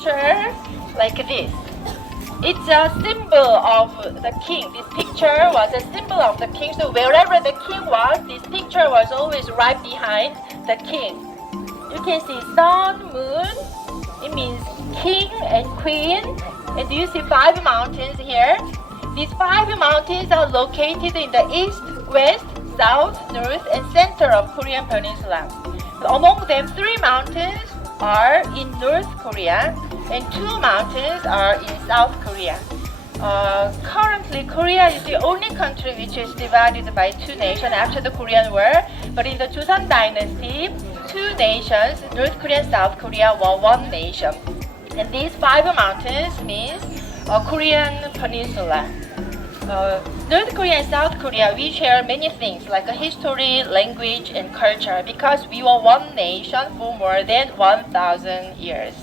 picture like this. It's a symbol of the king. This picture was a symbol of the king. So wherever the king was, this picture was always right behind the king. You can see sun, moon. It means king and queen. And do you see 5 mountains here? These 5 mountains are located in the east, west, south, north, and center of Korean Peninsula. Among them, 3 mountains are in North Korea and 2 mountains are in South Korea. Currently, Korea is the only country which is divided by 2 nations after the Korean War. But in the Joseon Dynasty, 2 nations, North Korea and South Korea, were 1 nation. And these 5 mountains means Korean Peninsula. North Korea and South Korea, we share many things like a history, language, and culture because we were 1 nation for more than 1,000 years.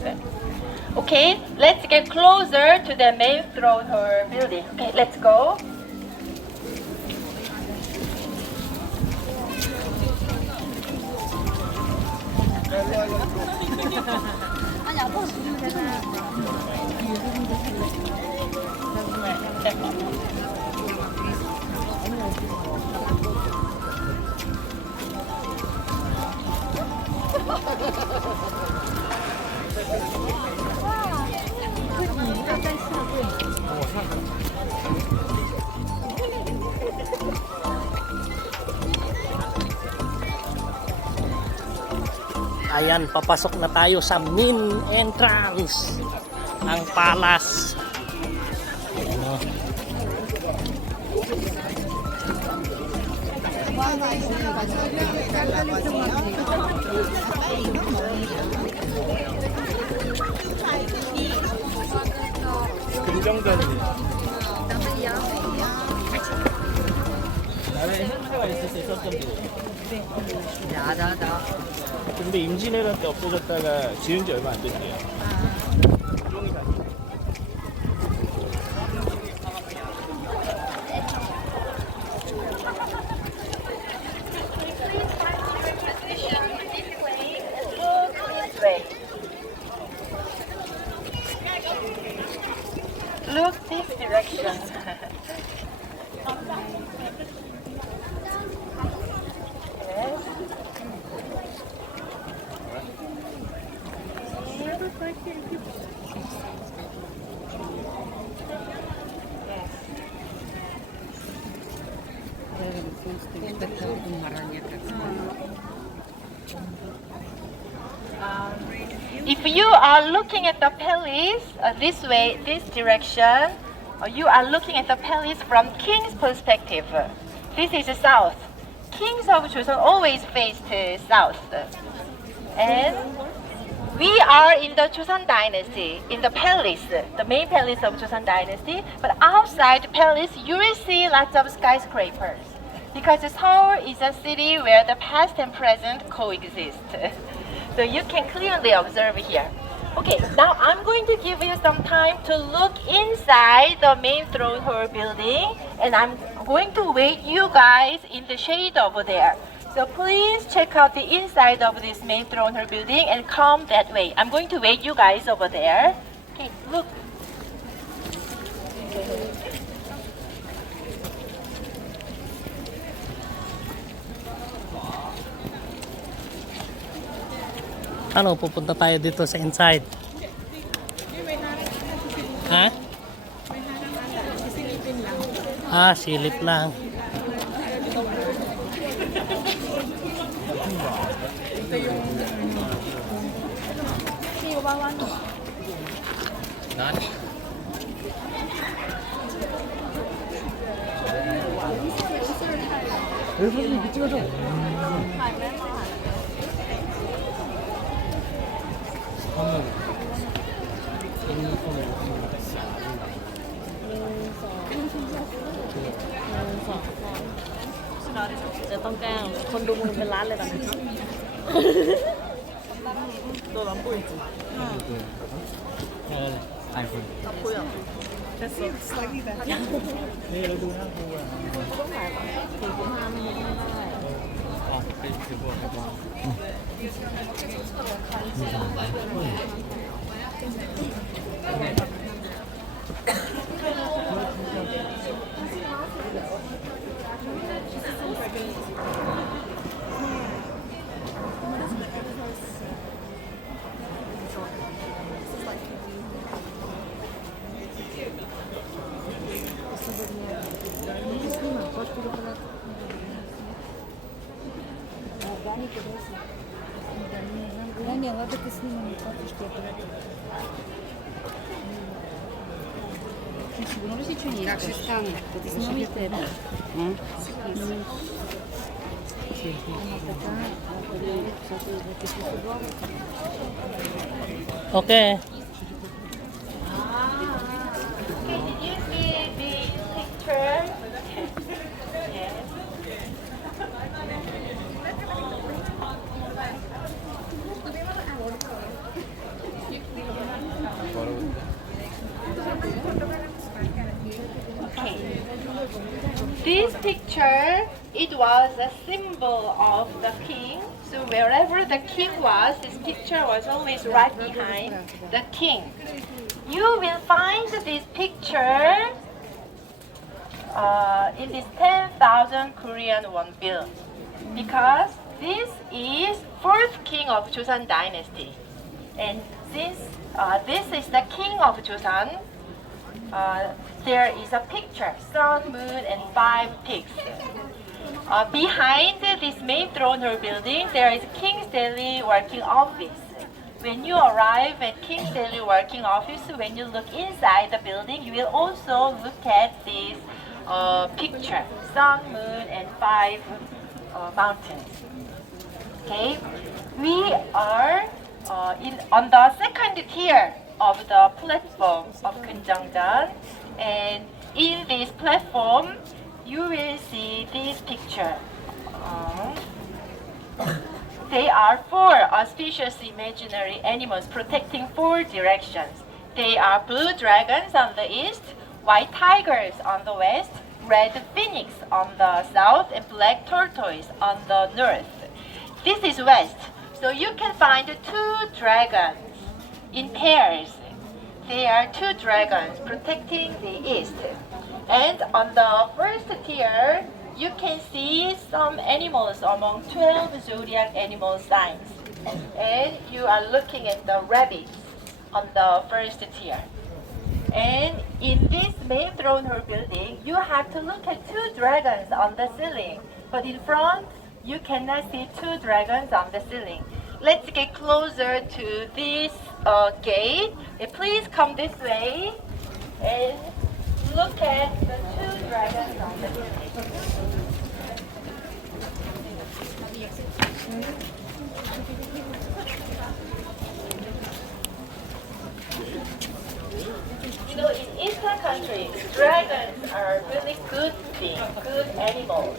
Okay, let's get closer to the main throne hall building. Okay, let's go. Ayan, papasok na tayo sa main entrance ng palace. Ano? 긍정적인 나는 행사가 있을 때 썼던 데. 근데 임진왜란 때 없어졌다가 지은 지 얼마 안 됐대요. 종이 다니. Look this direction. Yes. If you are looking at the palace this way, this direction, you are looking at the palace from king's perspective. This is south. Kings of Joseon always faced south. And we are in the Joseon Dynasty, in the palace, the main palace of Joseon Dynasty. But outside the palace, you will see lots of skyscrapers. Because Seoul is a city where the past and present coexist. So you can clearly observe here. Okay, now I'm going to give you some time to look inside the main throne hall building, and I'm going to wait you guys in the shade over there. So please check out the inside of this main throne hall building and come that way. I'm going to wait you guys over there. Okay, look. Ano, pupunta tayo dito sa inside. Ha? Ah, silip lang.จะต้องแกล้งคนดูมือเป็นล้านเลยแบบนี้ตัวน้ำปุ้ยปุ้ยอ่ะ됐어 네, 여러분 하고ต้องหมายก่อน45ไม่ได้ไปถือบัวครับ Да не, ладно, ты снимай, папа, что я Как же стану? Снимите это. Okay. Okay, did you see this picture? Yes. Okay. This picture, it was a symbol of the king. So wherever the king was, this picture was always right behind the king. You will find this picture in this 10,000 Korean won bill, because this is fourth king of Joseon dynasty, and since this is the king of Joseon, there is a picture, sun, moon, and 5 pigs. Behind this main throne hall building, there is King's Daily Working Office. When you arrive at King's Daily Working Office, when you look inside the building, you will also look at this picture, sun, moon, and 5 mountains. Okay, we are on the second tier of the platform of Kunjangjan, and in this platform, you will see this picture. They are 4 auspicious imaginary animals protecting 4 directions. They are blue dragons on the east, white tigers on the west, red phoenix on the south, and black tortoise on the north. This is west, so you can find 2 dragons in pairs. There are 2 dragons protecting the east. And on the first tier, you can see some animals among 12 zodiac animal signs. And you are looking at the rabbits on the first tier. And in this main throne hall building, you have to look at 2 dragons on the ceiling. But in front, you cannot see 2 dragons on the ceiling. Let's get closer to this gate. Please come this way and look at the 2 dragons on the ceiling. You know, in Eastern countries, dragons are really good things, good animals.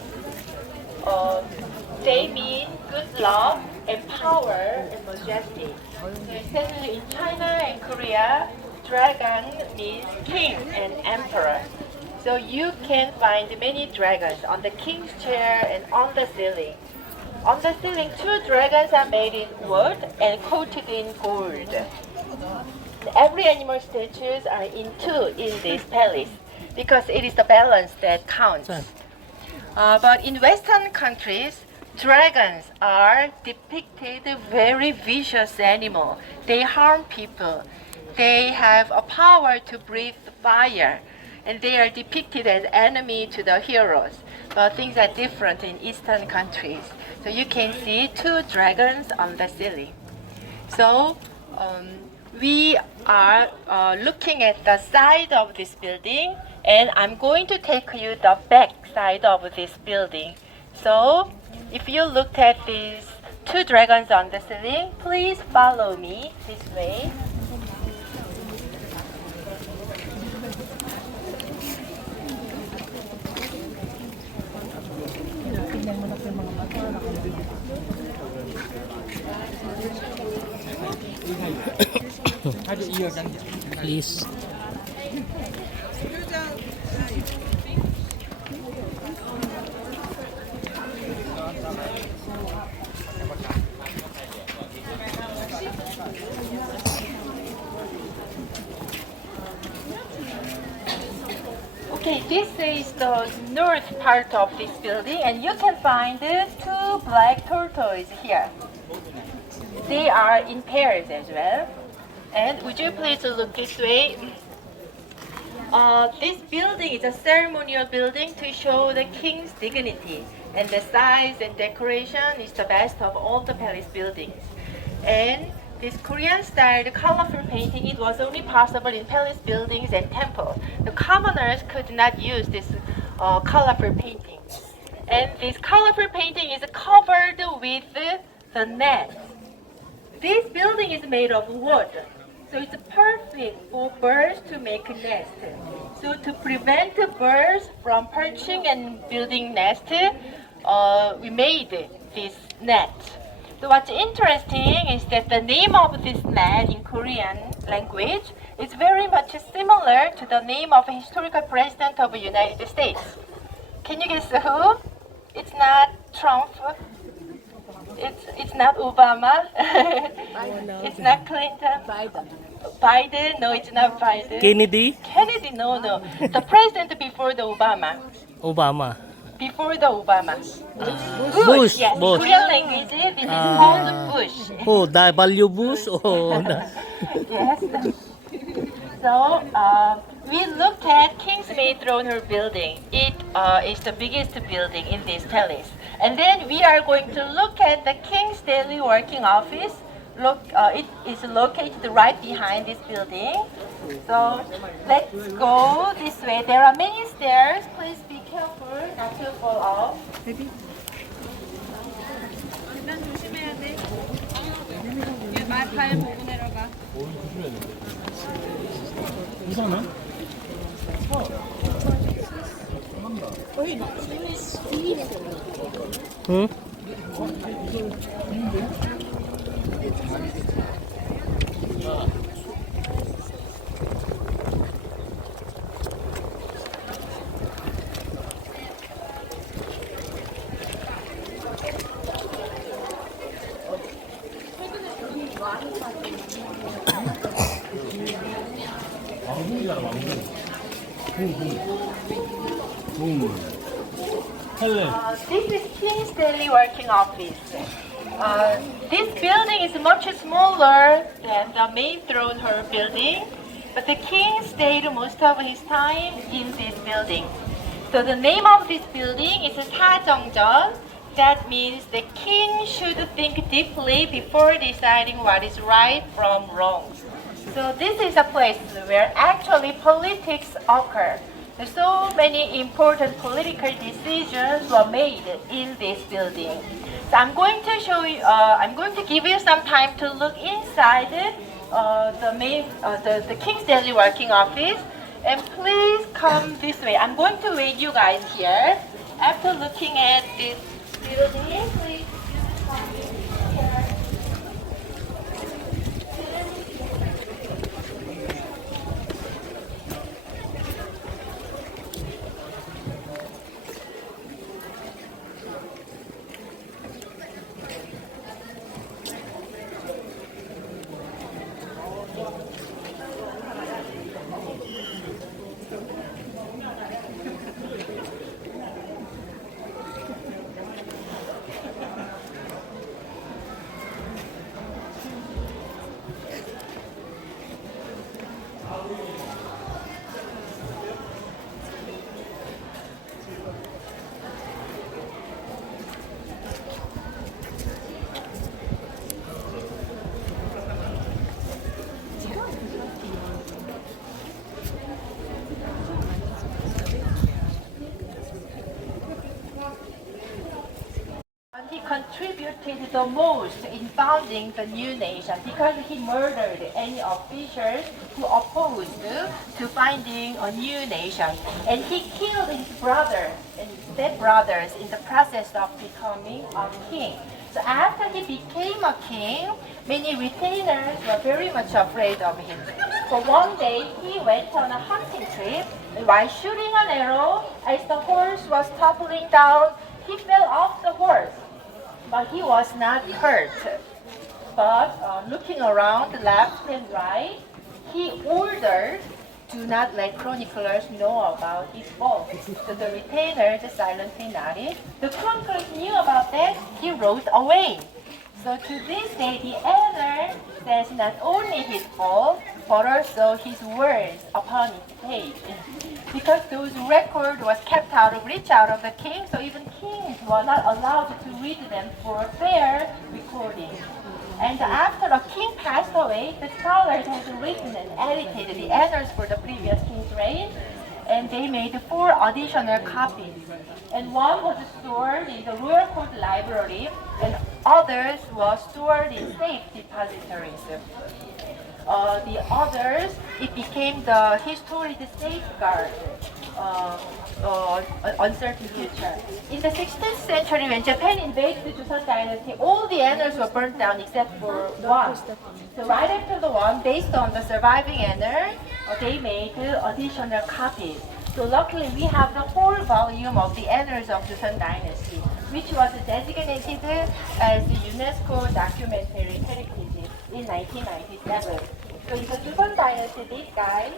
They mean good luck and power and majesty. So especially in China and Korea, dragon means king and emperor. So you can find many dragons on the king's chair and on the ceiling. On the ceiling, 2 dragons are made in wood and coated in gold. Every animal statues are in 2 in this palace because it is the balance that counts. But in Western countries, dragons are depicted very vicious animal. They harm people. They have a power to breathe fire, and they are depicted as enemy to the heroes. But things are different in Eastern countries. So you can see 2 dragons on the ceiling. So we are looking at the side of this building, and I'm going to take you the back side of this building. So if you look at these 2 dragons on the ceiling, please follow me this way. Please. This is the north part of this building, and you can find two black tortoises here. They are in pairs as well. And would you please look this way? This building is a ceremonial building to show the king's dignity, and the size and decoration is the best of all the palace buildings. And this Korean-style colorful painting, it was only possible in palace buildings and temples. The commoners could not use this colorful painting. And this colorful painting is covered with the net. This building is made of wood, so it's perfect for birds to make a nest. So to prevent the birds from perching and building nest, we made this net. So what's interesting is that the name of this net in Korean language is very much similar to the name of a historical president of the United States. Can you guess who? It's not Trump. It's not Obama. It's not Clinton. Biden. No, it's not Biden. Kennedy? Kennedy. No. The president before the Obama. Obama. Before the Obama. Bush. Yes. Bush. Korean language. This is called Bush. Oh, W. Bush? Oh, Yes. So we looked at Kingsway Throne Hall building. It is the biggest building in this palace. And then we are going to look at the King's Daily Working Office. Look, it is located right behind this building. So let's go this way. There are many stairs. Please be careful not to fall off. 말 보고 내려가. 우산은? 응? This is King's Daily Working Office. This building is much smaller than the main throne hall building, but the king stayed most of his time in this building. So the name of this building is 사정전. That means the king should think deeply before deciding what is right from wrong. So this is a place where actually politics occur. So many important political decisions were made in this building. So I'm going to show you. I'm going to give you some time to look inside the King's Daily Working Office, and please come this way. I'm going to wait you guys here. After looking at this building, please come here. He contributed the most in founding the new nation because he murdered any officials who opposed to finding a new nation. And he killed his brother and stepbrothers in the process of becoming a king. So after he became a king, many retainers were very much afraid of him. So one day he went on a hunting trip, and while shooting an arrow, as the horse was toppling down, he fell off the horse. But he was not hurt. But looking around left and right, he ordered do not let chroniclers know about its fall. So the retainers silently nodded. The chroniclers knew about that. He wrote away. So to this day, the editor says not only his fall, but also his words upon its page. Because those records was kept out of reach out of the king, so even kings were not allowed to read them for fair recording. And after a king passed away, the scholars had written and edited the annals for the previous king's reign, and they made 4 additional copies. And one was stored in the royal court library, and others were stored in safe depositories. The others, it became the historic safeguard uncertain future. In the 16th century, when Japan invaded the Joseon dynasty, all the annals were burnt down except for one. So right after the one, based on the surviving annal, they made additional copies. So luckily, we have the whole volume of the annals of Joseon dynasty, which was designated as the UNESCO documentary heritage in 1997. So in the Joseon dynasty, these guys,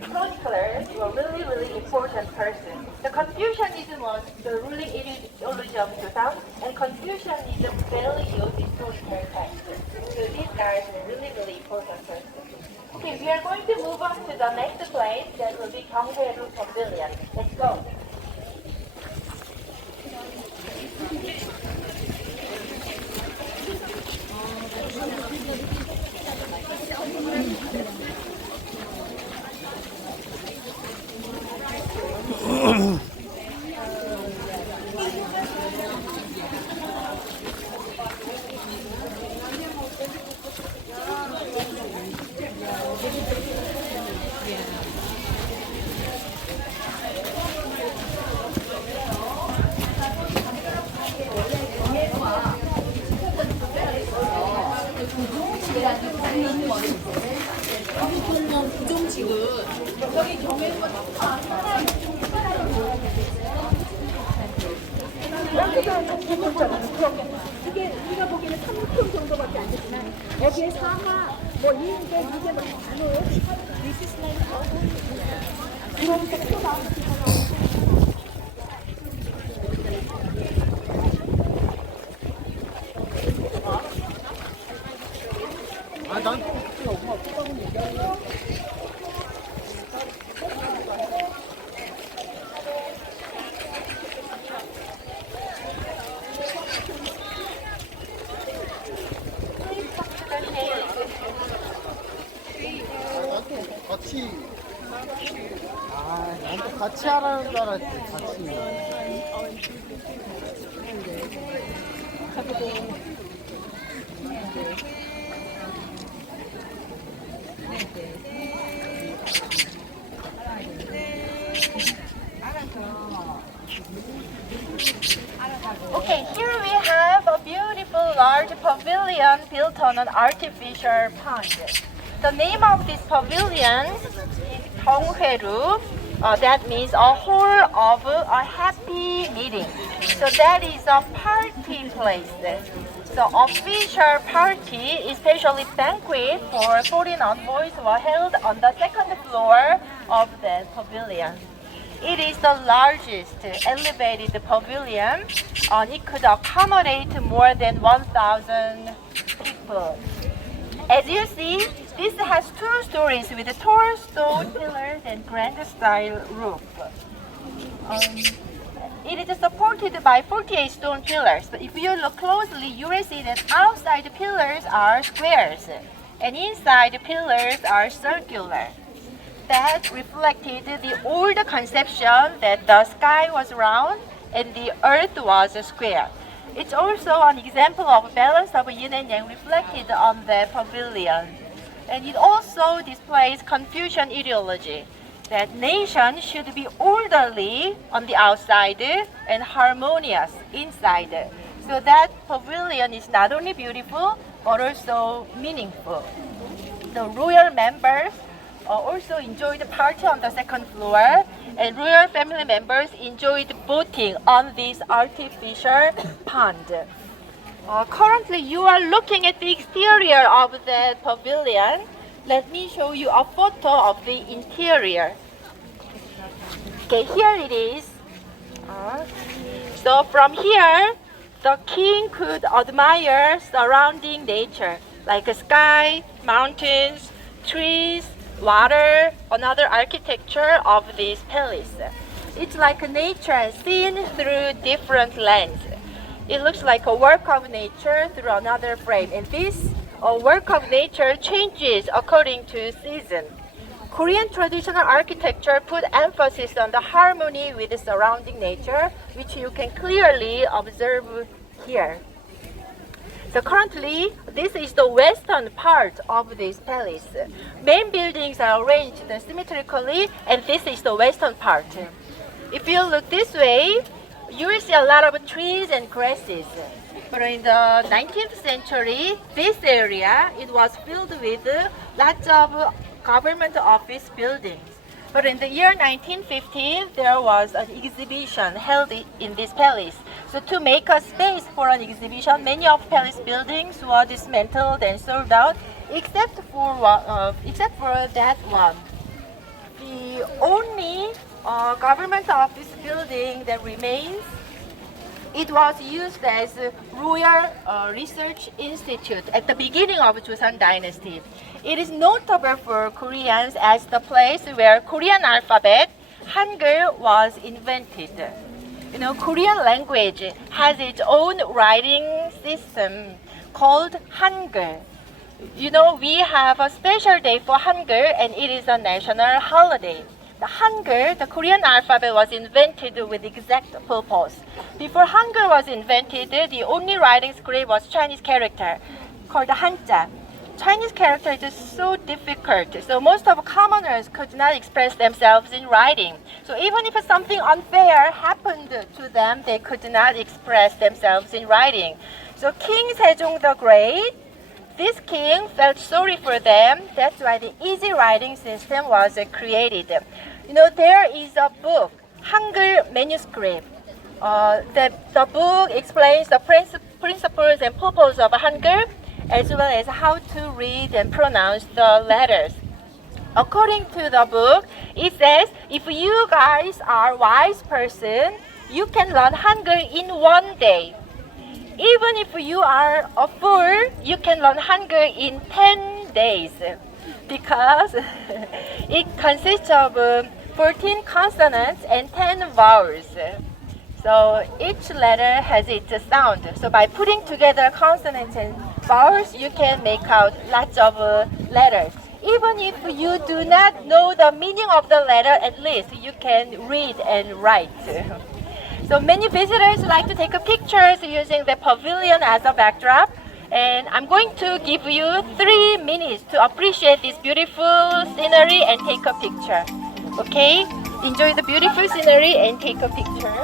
chroniclers, were really important person. The Confucianism was the ruling ideology of Joseon, and Confucianism barely used historical texts. So these guys were really important person. Okay, we are going to move on to the next place that will be Gyeonghae-ru Pavilion. Let's go. 이게 우리가 보기에는 3톤 정도밖에 안 되지만 여기에 사과, 뭐 이게 뭐 단어, 미시스라인 그런 것도 나오고. 나한테 같이 하라는 줄 알았지, 같이. Okay, here we have a beautiful large pavilion built on an artificial pond. The name of this pavilion is Gyeonghae-ru. That means a hall of a happy meeting. So that is a party place. So official party, especially banquet for foreign envoys, were held on the second floor of the pavilion. It is the largest elevated pavilion. It could accommodate more than 1,000 people. As you see, this has 2 stories with tall stone pillars and grand style roof. It is supported by 48 stone pillars. But if you look closely, you will see that outside the pillars are squares, and inside the pillars are circular. That reflected the old conception that the sky was round and the earth was square. It's also an example of balance of yin and yang reflected on the pavilion. And it also displays Confucian ideology that nation should be orderly on the outside and harmonious inside. So that pavilion is not only beautiful but also meaningful. The royal members also enjoyed the party on the second floor, and royal family members enjoyed boating on this artificial pond. Currently, you are looking at the exterior of the pavilion. let me show you a photo of the interior. Okay, here it is. So from here, the king could admire surrounding nature, like a sky, mountains, trees, water, another architecture of this palace. It's like nature seen through different lens. It looks like a work of nature through another frame, and this work of nature changes according to season. Korean traditional architecture put emphasis on the harmony with the surrounding nature, which you can clearly observe here. So currently, this is the western part of this palace. Main buildings are arranged symmetrically, and this is the western part. If you look this way, you will see a lot of trees and grasses. But in the 19th century, this area, it was filled with lots of government office buildings. But in the year 1950, there was an exhibition held in this palace. So to make a space for an exhibition, many of palace buildings were dismantled and sold out, except for that one. The only government office building that remains, it was used as a Royal Research Institute at the beginning of Joseon Dynasty. It is notable for Koreans as the place where Korean alphabet, Hangul, was invented. You know, Korean language has its own writing system called Hangul. You know, we have a special day for Hangul, and it is a national holiday. The Hangul, the Korean alphabet, was invented with exact purpose. Before Hangul was invented, the only writing script was Chinese character, called Hanja. Chinese character is so difficult, so most of commoners could not express themselves in writing. So even if something unfair happened to them, they could not express themselves in writing. So King Sejong the Great, this king felt sorry for them. That's why the easy writing system was created. You know, there is a book, Hangul manuscript. The book explains the principles and purpose of Hangul, as well as how to read and pronounce the letters. According to the book, it says, if you guys are wise person, you can learn Hangul in 1 day. Even if you are a fool, you can learn Hangul in 10 days because it consists of 14 consonants and 10 vowels. So each letter has its sound. So by putting together consonants and vowels, you can make out lots of letters. Even if you do not know the meaning of the letter, at least you can read and write. So many visitors like to take pictures using the pavilion as a backdrop. And I'm going to give you 3 minutes to appreciate this beautiful scenery and take a picture. Okay? Enjoy the beautiful scenery and take a picture.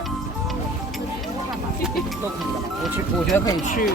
我觉得可以去。